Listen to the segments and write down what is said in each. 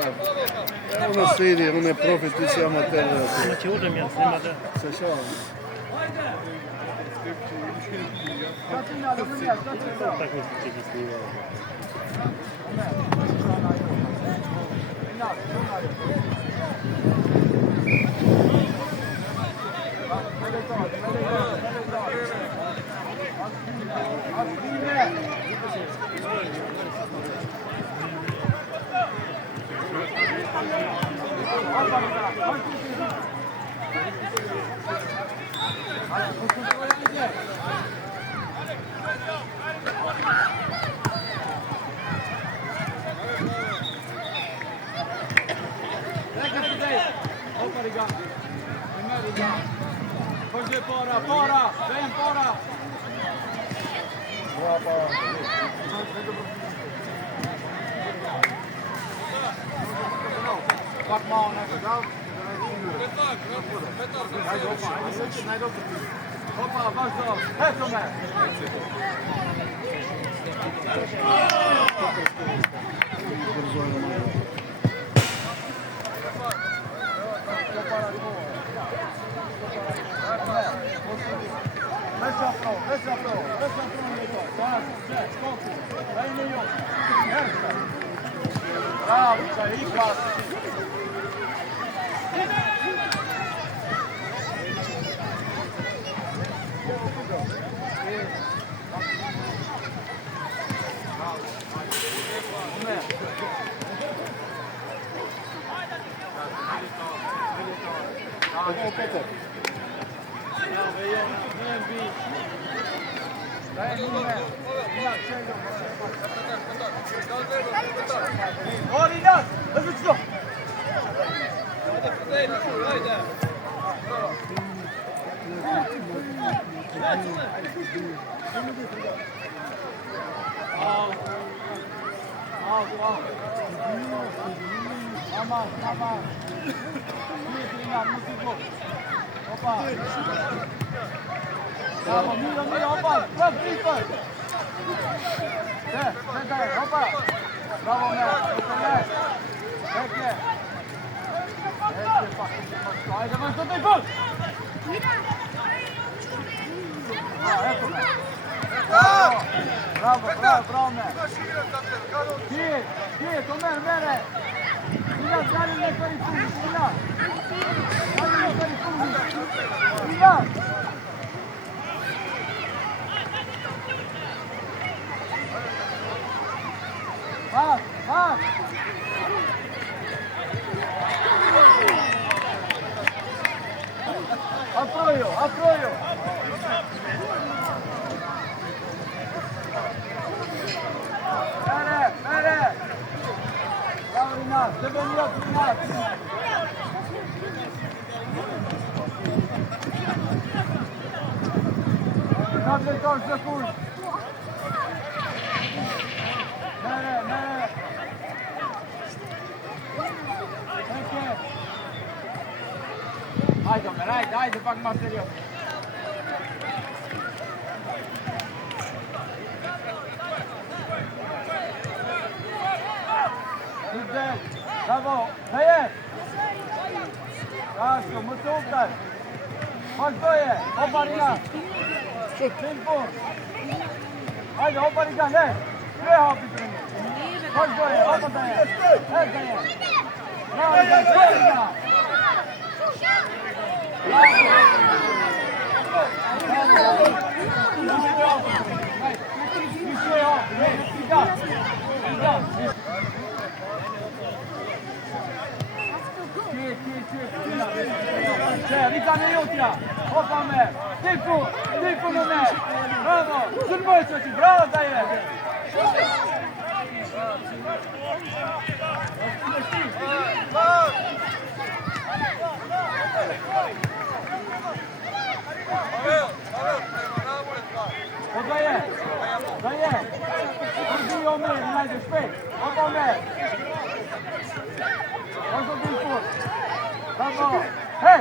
Uno sedi, uno è profit, siamo a terra. Znači ovdje mjesta, nema da... Sa šalom. Tako se će snimati. Fora! Vem fora! Pak malo nekako. Opa, baš dobro. Eto me! Bravo, c'hai il classico. Orinas, hızlı. Aman, aman. Opa. Bravo, mira, opa. Bravo, Clifford. Opa. Bravo, Mer. Bekle. Haydi, ben tutayım, gol. Eto me. Bravo, Mer. Ti, to mere. Mira, dali ne fai fugi, mira. Dali ne fai fugi. Mira. Va. Apoio. Mere. Laurina, se veniva prima. Nadle koš kuš. Mere. Ajde, pak materijal. Güzel, bravo, hayır. Rasko, mutluluklar. Bak böyle, hoparina. Tempo. Haydi hoparina, ne? Ne hafifini? Bak böyle, hoparina. Her sene. Bravo, Ricane Iutia, opa me, Tipu no me, bravo, Zurmojčović, bravo da je. Daje, odbijao me, najdeš pet, opa me. Možda Tipu, bravo, hej!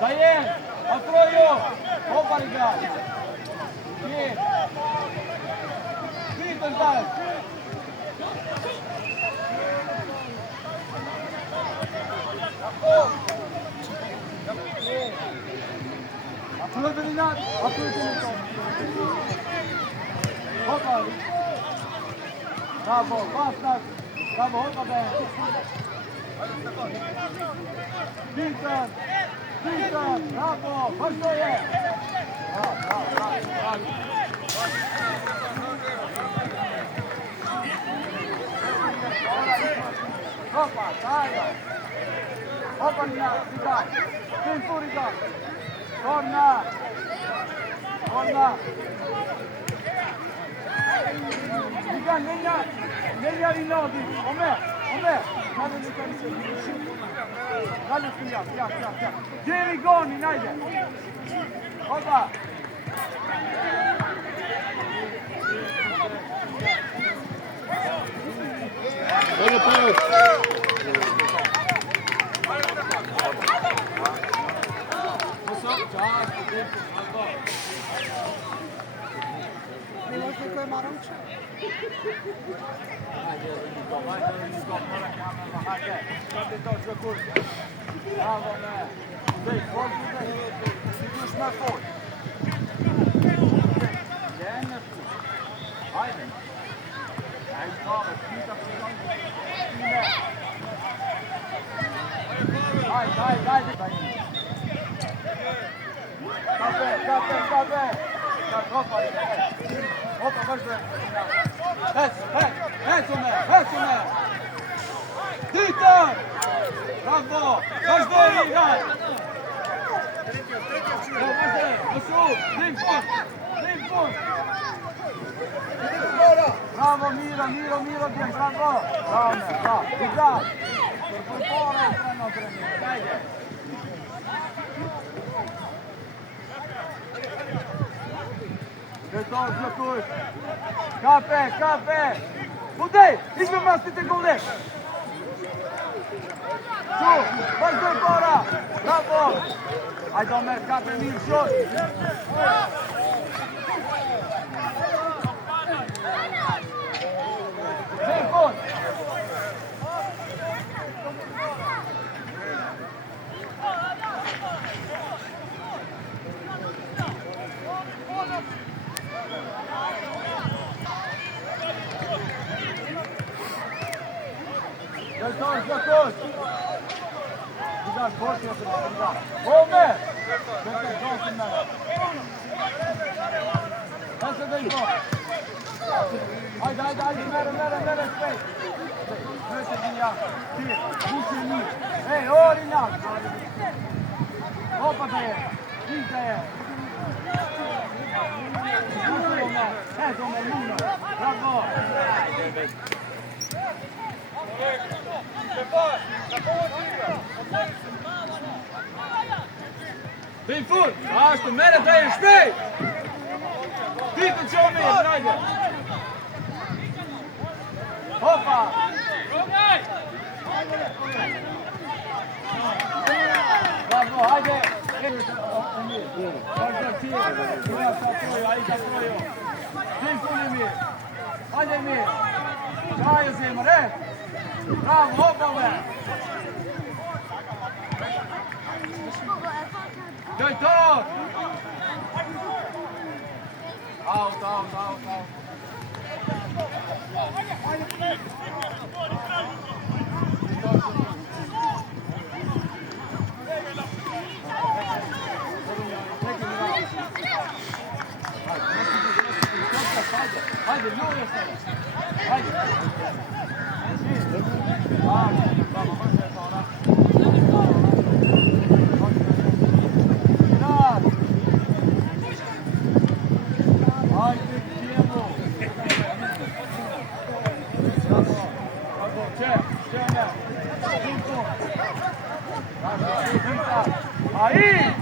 Dajen, Atroju, Opa igra. Nije. Vidite zdaj. Aproveitar nada, aproveitar. Opa. Bravo, basta. Bravo, opa bem. Vitor, Vitor, bravo, başla ye. Opa, sai. Opa, Nina, Nina. Tempo, Nina. Torna. Torna. Nina, Nina. Nina, rinnovi. Ome. Hadi Nina, Hadi Nina. Geri goni, najde. Opa. Dobro put. Dita! Bravo! Každý hraj! Bravo Miro, bien, bravo! Bravo, bravo! Per favore, prendo premio, dai! Gotovo, kafe! Budej, izme mastite gole! Su, baš do gora! Bravo! Ajde Omer, kafe, Miršo! Telefon! Gotovo! Güzel, koş yapın. Olme! Bekle, kalsın bana. Nasıl değil bu? Haydi, nere, space. Nöse dünya. Bir, ni. Hey, orina! Hoppa be! Vita Evet, Omer, Nuno. Bravo! Bin fut! Hast du mehr bei im Spiel? Bitte schon mehr, Leute! Hoppa! Bravo, haydi! Bin fut Emir! Haydi Emir! Gayet Emir, he? Bravo, hoppa be! Götür! Out. Haydi, ne oluyorsun? Haydi. Aí!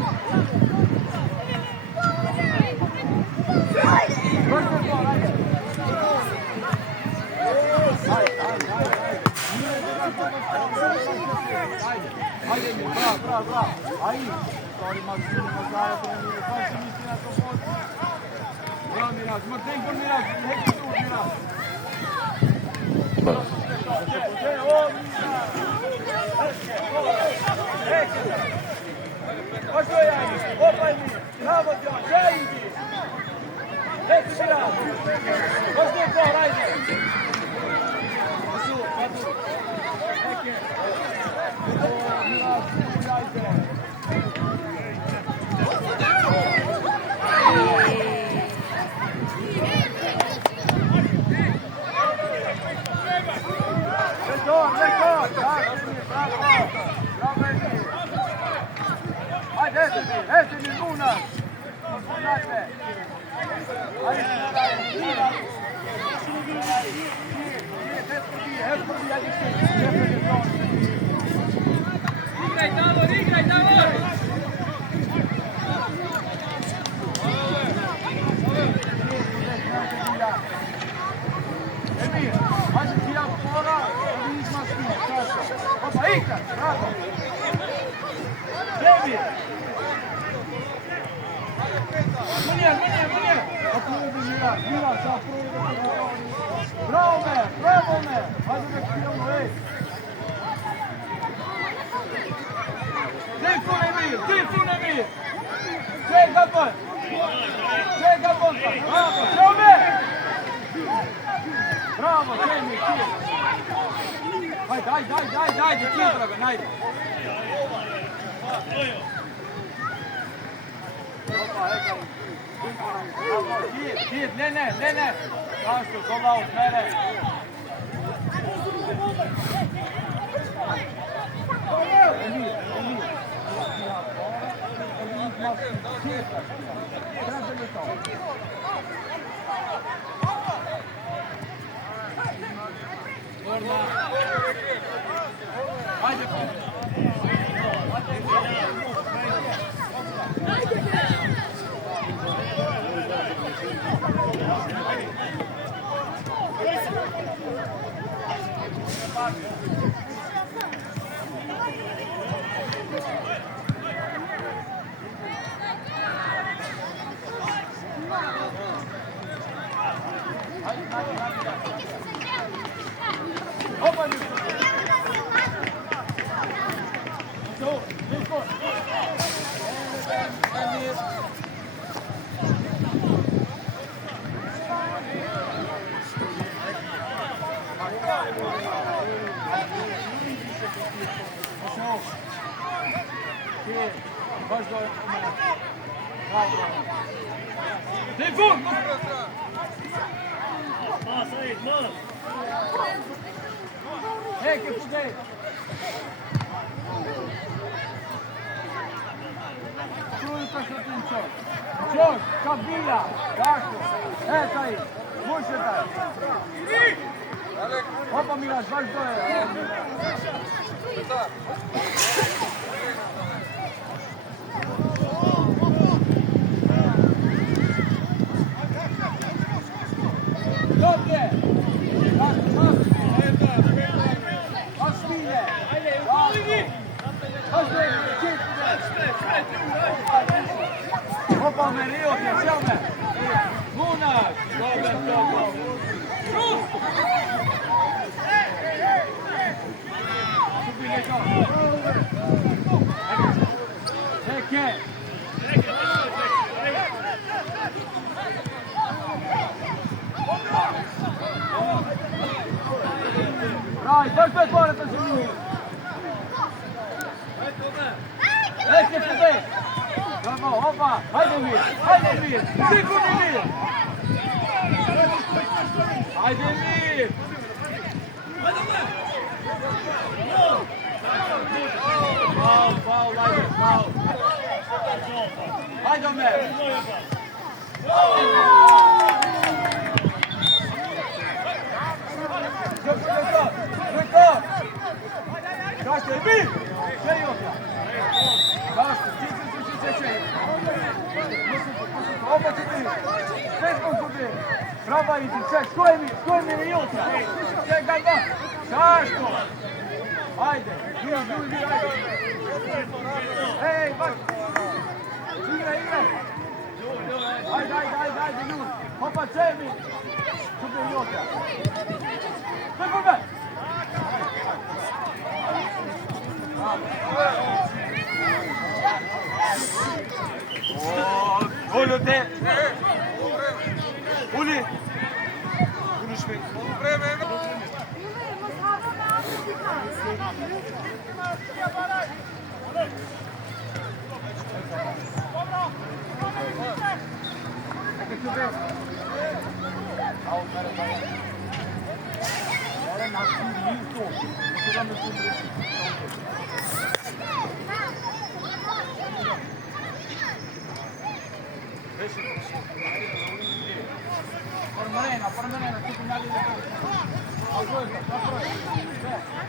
Haydi, bravo. Aí! Sorry, Maxim, Mazara, trenira. Baš se misli na to moć. Bravo, Miraz. Martenko, Miraz. Hekti tu, Miraz. Pošto je Jani? Opaj mi. Bravo, Dion. Gdje idi? Gdje si Miraz? Pošto je to, rajde. Pasu, pasu. Neke. Miraz, ujajte. Este mi Luna! Sunate! Aici, Igraj, Davor! Igraj, Davor! Emir, hajde ti ja fora, da mi izmaš ti, Saša. Opa, Ika, bravo! Emir! Munir! Mira, sad prođe. Bravo me! Hajde da krijemo, ej! Telefon Emir! Čekaj, Gabon! Bravo, Emir, ti! Hajde, ti draga, najde! Hit, ne! Zašto, kola od mene? Emir. Hajde, Baš do mene. Bravo. Telefon! Che fughe! Čuj kako ti čoj. Čoj, kabila, tako. Etaj, mušetaj. Opa Miraz, baš do je. Dobre! Opa, Merio, piacciamo! Luna! Roberto! Subito go! Che? Right, dai, guarda, signore! Che fai? Bravo, opa! Hajde Emir! Sticko Emir! Hajde Emir! Foul, hajde, foul! Hajde Omer! Zašto Emir! Sve je okra! Zašto? Čekaj! Opa će ti! Petkom su ti! Prava idi! Čekaj, skoj mi jutra! Čekaj ga! Zašto? Ajde! Drugi, ajde! Ej, baš! Jamie! Super Jota! Tylko mecz! Uli, te! Uli! Konuşmayın. Por Morena, tu finale di ascolta,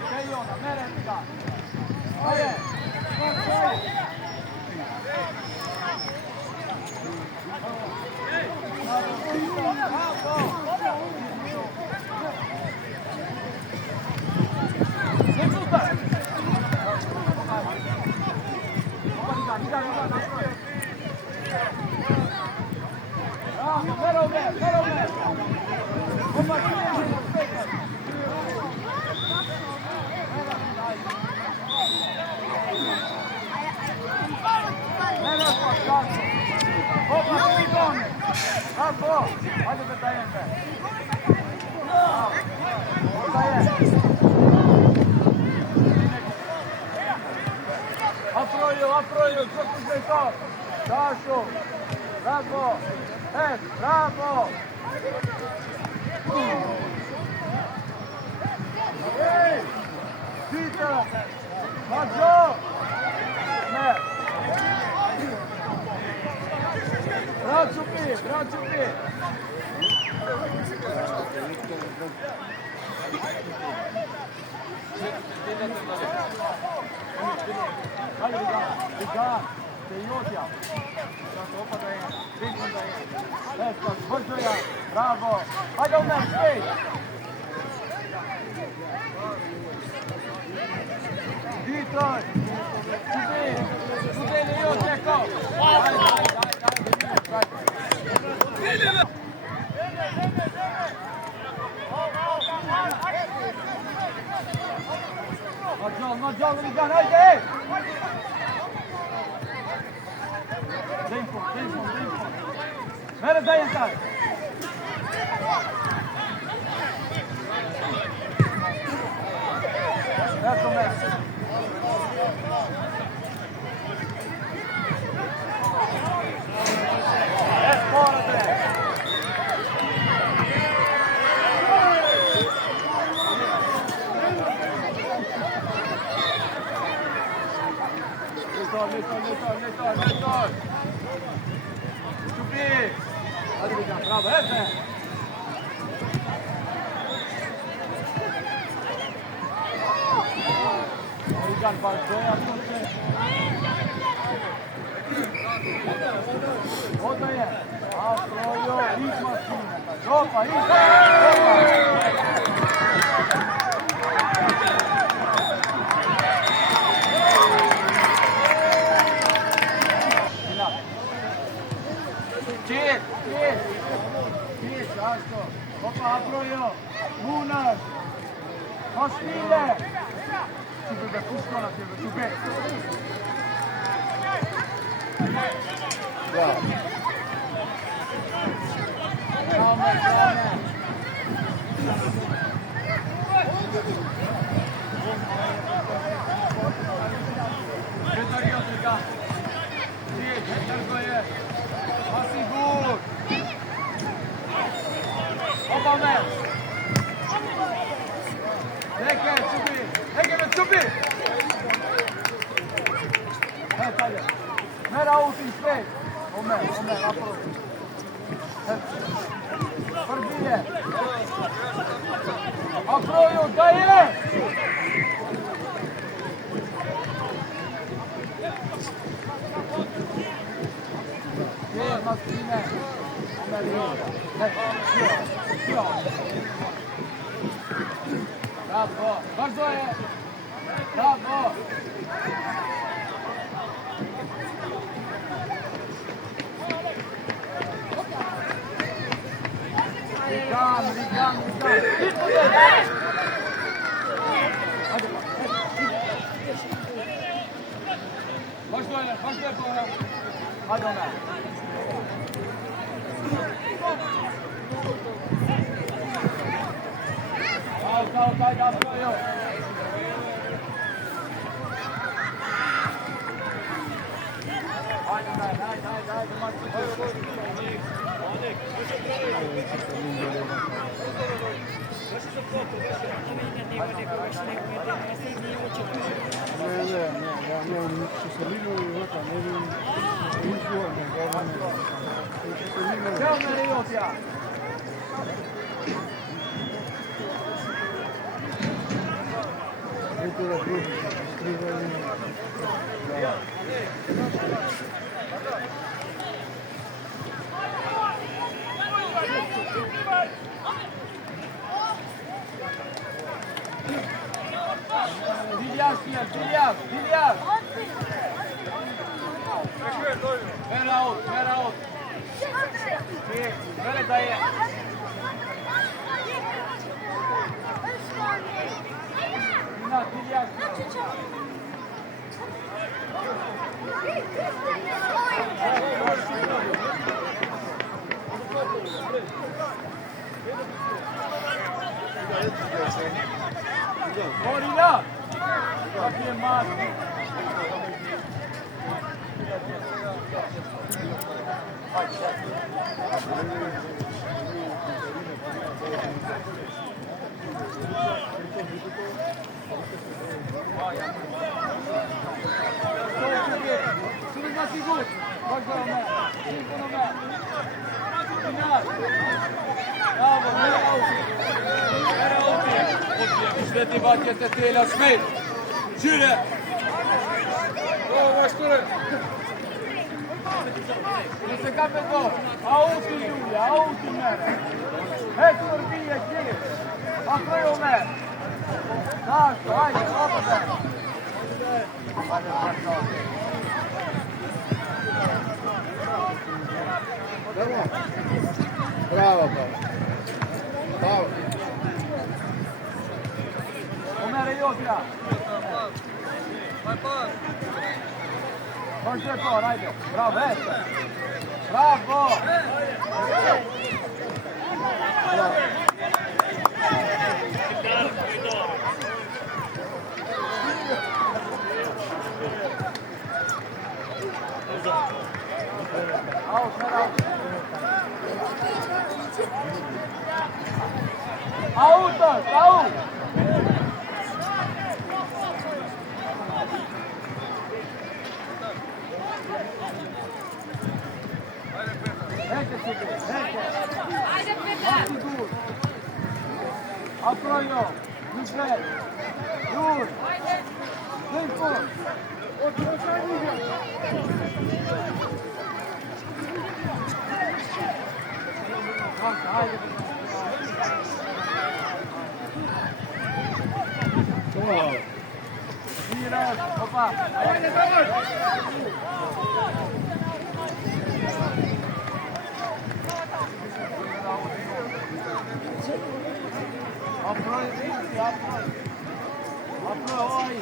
sei Iona, merita. Aproio, çok güzel top. Daşo, bravo, evet, bravo. Hey, Peter, Maggio, ne? Braccio P. Hadi Liga, Teiotia. Opa daje, Vincent daje. Let's go, bravo. Hadi Omer, stay. Vitor, Subi, Teiotia, go. Maggiolo, Ligan, haydi! Tempo. Nerede yeter? Verso Messi. È fuori te. Lettor. Subi. Hadi Ligan, bravo, Efe. Ligan başlıyor. Odaje. Aprojo, izmasine. Opa. Čit, Asko. Opa, Aprojo. Lunas. Hostile. Super, puškona, super. Bravo. Pretoriotnika. Četvrko je. Asigur. Obame. Neke, Čubi. Dalje. Mera out in straight. Omer, naprotiv. Prbije. Aprojo, da je! Massine. Omer, Bravo, bardzo je! Bravo! Ricam. Vin cu el! Haide, bă. Faci doi pe ăla. Haide, Omer. Caut, haide, apă eu. Vilias! Mer out! Mere daje! Vilias! Gorila! Aqui é massa! Świetnie walki jest Taylor Smith. Żyre! O, masz Nu se cape gol. Auzi, Iulia, auzi, mere. Hector vine aquí. Apoi Omer. Da, haide, apă-te. Bravo, Paolo. Omer, Iulia. Conceptor, haide. Bravo, Hector. Bravo! Out! Haide, Petar! Aproio! Mișel! Dur! Tempo! Haide! Bine! Opa! Haide, vamos! Apoi, oi!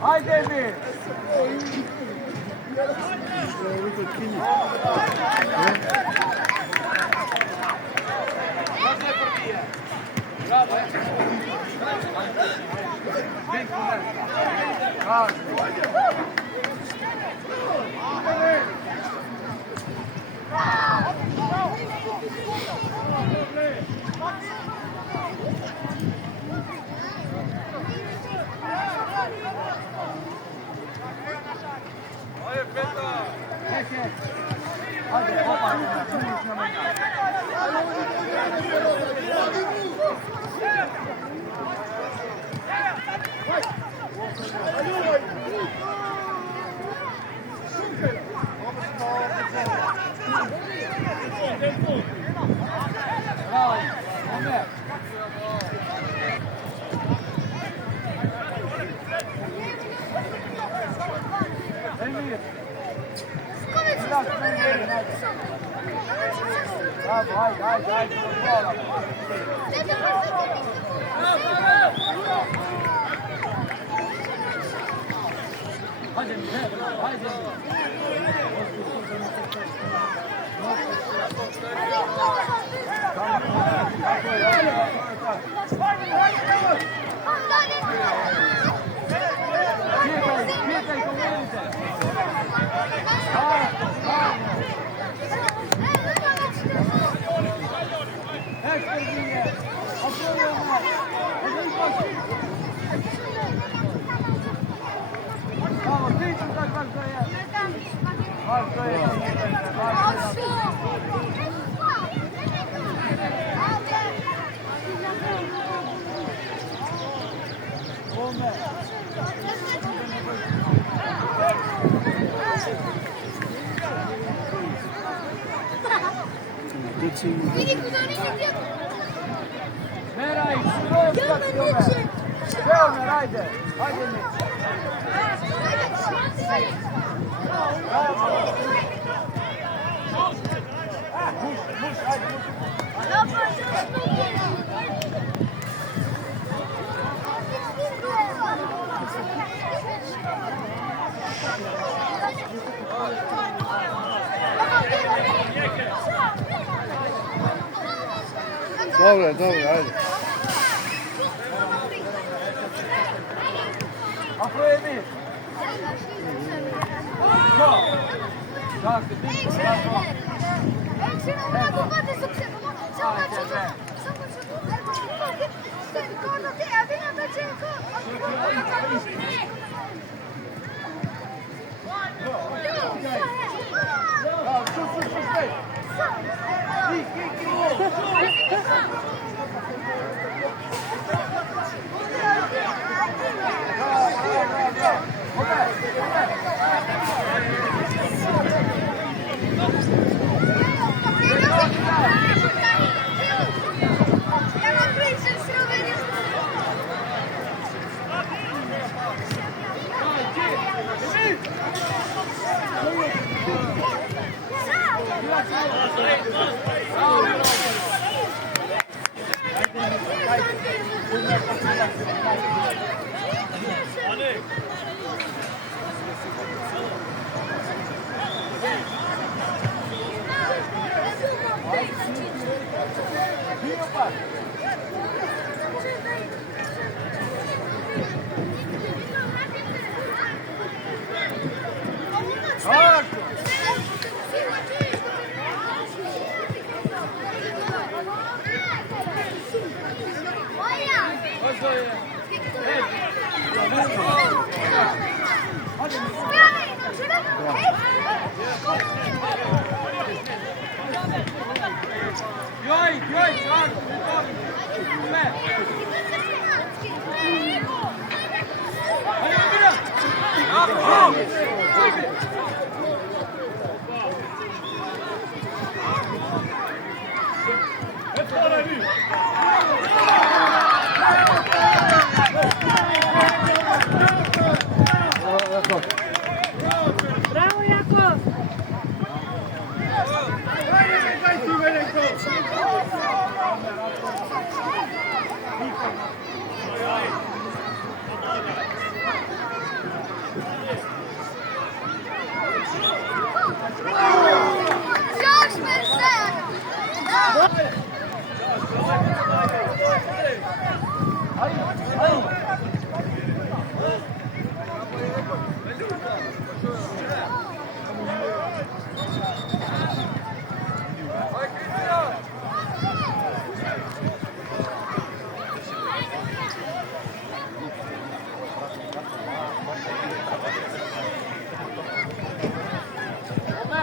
Haide, Emil! Bravo, vem com essa. Bravo, ajde, kontrola. Hajde mi, hajde mi. Pijetaj komenite. Ekster bije. Otvorio me. Bravo, tiču tak baš da je. Baš da je. Ome. Meraj, skroz Evo me, ajde mi. Muš, ajde. Dobre, ajde. Ako je mi? No. Kako ti? Kako? Joj, Čarko, Bravo, Jakov!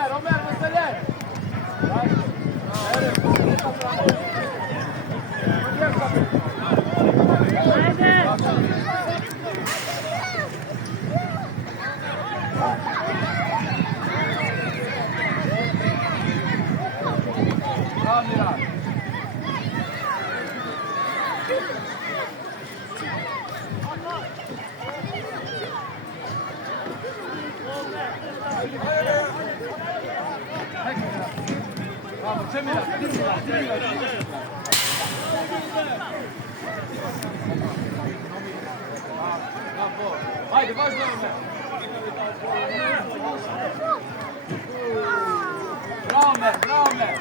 Romer, Vasiljev! Bravo, Cemila, Hajde, baš dobro. Bravo, Mer, bravo, Mer.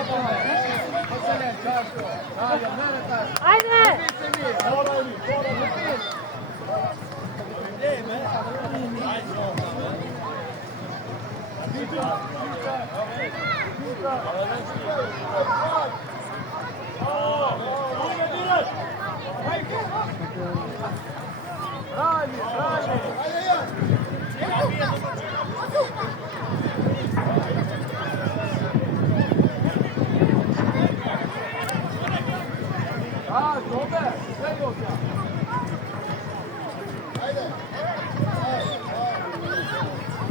Opome, Oseljen, Čaško, Dalja, Meretar. Ajde! Bravo, bravo. Dober, sve dobro.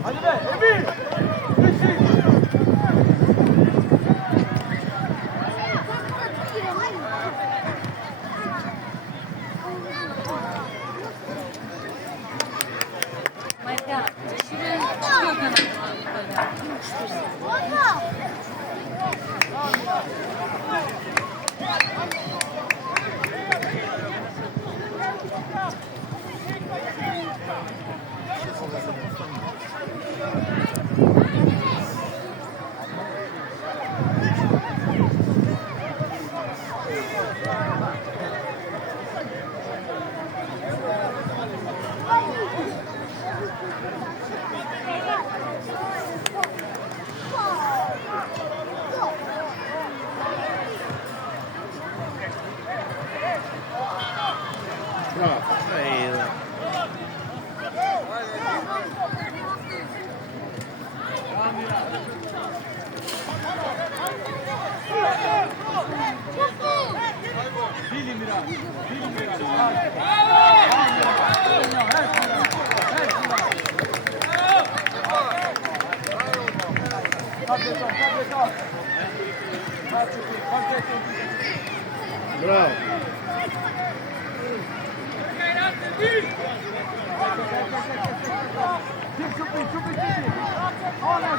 Hadi be, Emir! Майка, şuraya çıkıyor kanatlar böyle. Bravo. Ona,